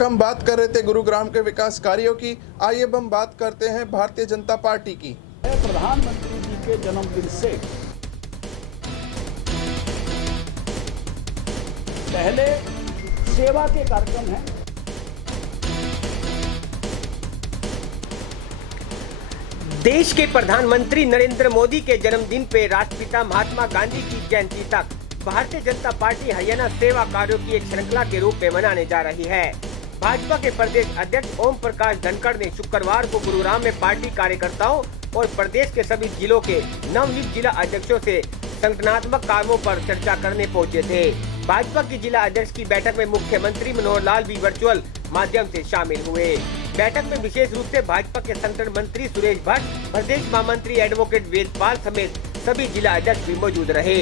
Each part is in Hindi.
तक हम बात कर रहे थे गुरुग्राम के विकास कार्यों की। आइए अब हम बात करते हैं भारतीय जनता पार्टी की। प्रधानमंत्री जी के जन्मदिन से पहले सेवा के कार्यक्रम हैं। देश के प्रधानमंत्री नरेंद्र मोदी के जन्मदिन पे राष्ट्रपिता महात्मा गांधी की जयंती तक भारतीय जनता पार्टी हरियाणा सेवा कार्यों की एक श्रृंखला के रूप में मनाने जा रही है। भाजपा के प्रदेश अध्यक्ष ओम प्रकाश धनखड़ ने शुक्रवार को गुरुग्राम में पार्टी कार्यकर्ताओं और प्रदेश के सभी जिलों के नवनियुक्त जिला अध्यक्षों से संगठनात्मक कामों पर चर्चा करने पहुंचे थे। भाजपा की जिला अध्यक्ष की बैठक में मुख्यमंत्री मनोहर लाल भी वर्चुअल माध्यम से शामिल हुए। बैठक में विशेष रूप से भाजपा के संगठन मंत्री सुरेश भट्ट, प्रदेश महामंत्री एडवोकेट वेदपाल समेत सभी जिला अध्यक्ष भी मौजूद रहे।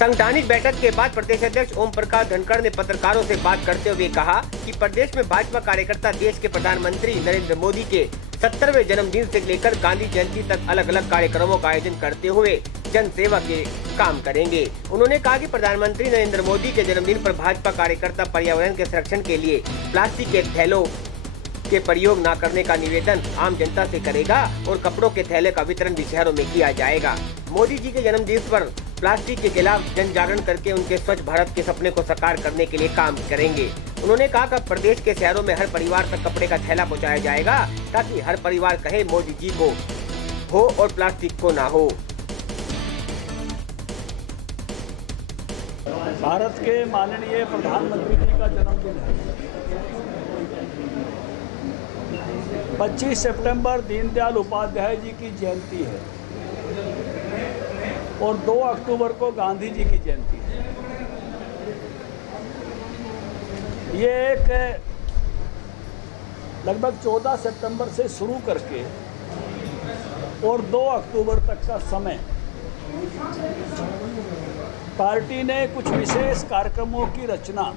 संगठनिक बैठक के बाद प्रदेश अध्यक्ष ओम प्रकाश धनखड़ ने पत्रकारों से बात करते हुए कहा कि प्रदेश में भाजपा कार्यकर्ता देश के प्रधानमंत्री नरेंद्र मोदी के 70वें जन्मदिन से लेकर गांधी जयंती तक अलग अलग कार्यक्रमों का आयोजन करते हुए जन सेवा के काम करेंगे। उन्होंने कहा कि प्रधानमंत्री नरेंद्र मोदी के जन्मदिन पर भाजपा कार्यकर्ता पर्यावरण के संरक्षण के लिए प्लास्टिक के थैलों के प्रयोग न करने का निवेदन आम जनता से करेगा और कपड़ों के थैले का वितरण भी शहरों में किया जाएगा। मोदी जी के जन्मदिन पर प्लास्टिक के खिलाफ जन जागरण करके उनके स्वच्छ भारत के सपने को साकार करने के लिए काम करेंगे। उन्होंने कहा कि प्रदेश के शहरों में हर परिवार तक कपड़े का थैला पहुंचाया जाएगा ताकि हर परिवार कहे मोदी जी को हो और प्लास्टिक को ना हो। भारत के माननीय प्रधानमंत्री जी का जन्मदिन है। 25 सितंबर दीनदयाल उपाध्याय जी की जयंती है और 2 अक्टूबर को गांधी जी की जयंती है। ये एक लगभग 14 सितंबर से शुरू करके और 2 अक्टूबर तक का समय पार्टी ने कुछ विशेष कार्यक्रमों की रचना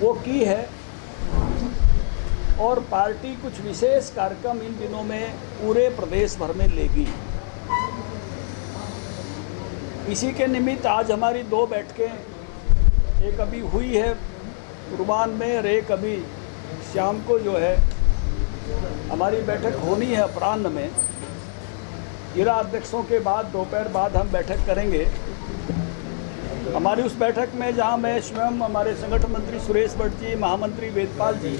वो की है और पार्टी कुछ विशेष कार्यक्रम इन दिनों में पूरे प्रदेश भर में लेगी। इसी के निमित्त आज हमारी 2 बैठकें, एक अभी हुई है कुर्बान में और एक अभी शाम को जो है हमारी बैठक होनी है अपराह्न में। जिला अध्यक्षों के बाद दोपहर बाद हम बैठक करेंगे। हमारी उस बैठक में जहां मैं स्वयं, हमारे संगठन मंत्री सुरेश भट्ट जी, महामंत्री वेदपाल जी,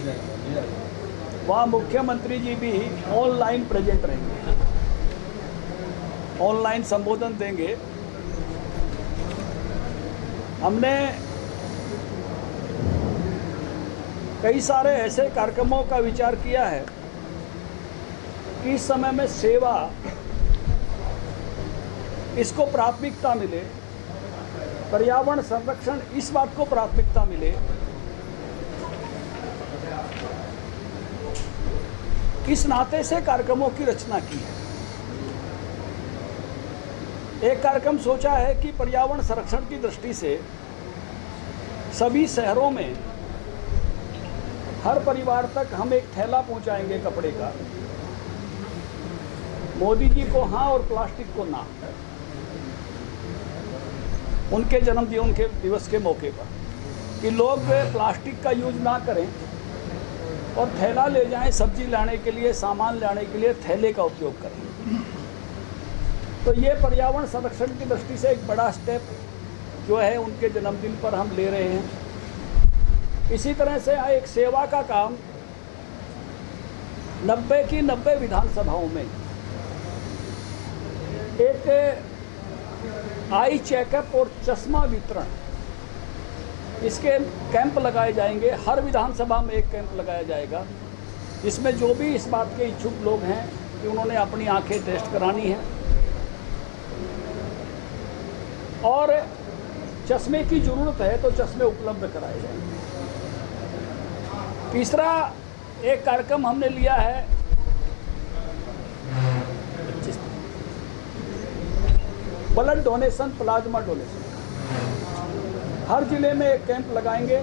वहाँ मुख्यमंत्री जी भी ऑनलाइन प्रेजेंट रहेंगे, ऑनलाइन संबोधन देंगे। हमने कई सारे ऐसे कार्यक्रमों का विचार किया है कि इस समय में सेवा इसको प्राथमिकता मिले, पर्यावरण संरक्षण इस बात को प्राथमिकता मिले। इस नाते से कार्यक्रमों की रचना की है। एक कार्यक्रम सोचा है कि पर्यावरण संरक्षण की दृष्टि से सभी शहरों में हर परिवार तक हम एक थैला पहुंचाएंगे कपड़े का, मोदी जी को हाँ और प्लास्टिक को ना, उनके जन्मदिन, उनके दिवस के मौके पर, कि लोग प्लास्टिक का यूज ना करें और थैला ले जाएं, सब्जी लाने के लिए, सामान लाने के लिए थैले का उपयोग करें। तो ये पर्यावरण संरक्षण की दृष्टि से एक बड़ा स्टेप जो है उनके जन्मदिन पर हम ले रहे हैं। इसी तरह से एक सेवा का काम 90 की 90 विधानसभाओं में एक आई चेकअप और चश्मा वितरण, इसके कैंप लगाए जाएंगे। हर विधानसभा में एक कैंप लगाया जाएगा जिसमें जो भी इस बात के इच्छुक लोग हैं कि उन्होंने अपनी आंखें टेस्ट करानी है और चश्मे की ज़रूरत है तो चश्मे उपलब्ध कराए जाएंगे। तीसरा एक कार्यक्रम हमने लिया है ब्लड डोनेशन, प्लाज्मा डोनेशन। हर जिले में एक कैंप लगाएंगे।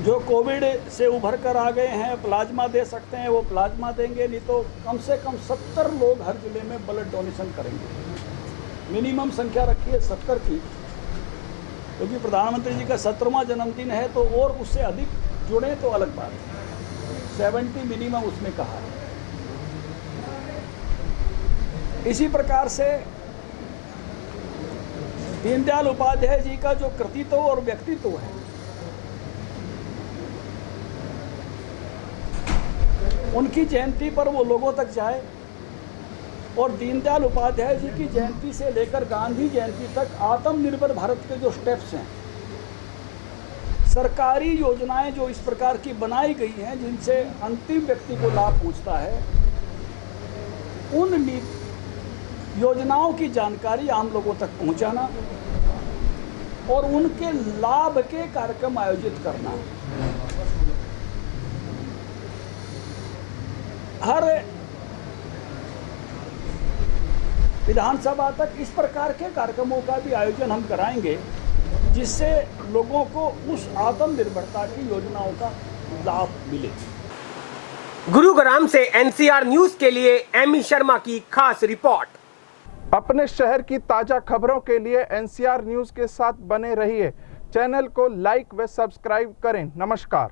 जो कोविड से उभर कर आ गए हैं, प्लाज्मा दे सकते हैं, वो प्लाज्मा देंगे, नहीं तो कम से कम 70 लोग हर जिले में ब्लड डोनेशन करेंगे। मिनिमम संख्या रखी है 70 की, क्योंकि प्रधानमंत्री जी का 70वां जन्मदिन है तो और उससे अधिक जुड़े तो अलग बात है। 70 मिनिमम उसमें कहा है। इसी प्रकार से दीनदयाल उपाध्याय जी का जो कृतित्व और व्यक्तित्व है, उनकी जयंती पर वो लोगों तक जाए और दीनदयाल उपाध्याय जी की जयंती से लेकर गांधी जयंती तक आत्मनिर्भर भारत के जो स्टेप्स हैं, सरकारी योजनाएं जो इस प्रकार की बनाई गई हैं जिनसे अंतिम व्यक्ति को लाभ पहुंचता है, उन योजनाओं की जानकारी आम लोगों तक पहुंचाना और उनके लाभ के कार्यक्रम आयोजित करना। हर विधानसभा तक इस प्रकार के कार्यक्रमों का भी आयोजन हम कराएंगे, जिससे लोगों को उस आत्मनिर्भरता की योजनाओं का लाभ मिले। गुरुग्राम से एनसीआर न्यूज के लिए एमी शर्मा की खास रिपोर्ट। अपने शहर की ताजा खबरों के लिए एनसीआर न्यूज के साथ बने रहिए। चैनल को लाइक व सब्सक्राइब करें। नमस्कार।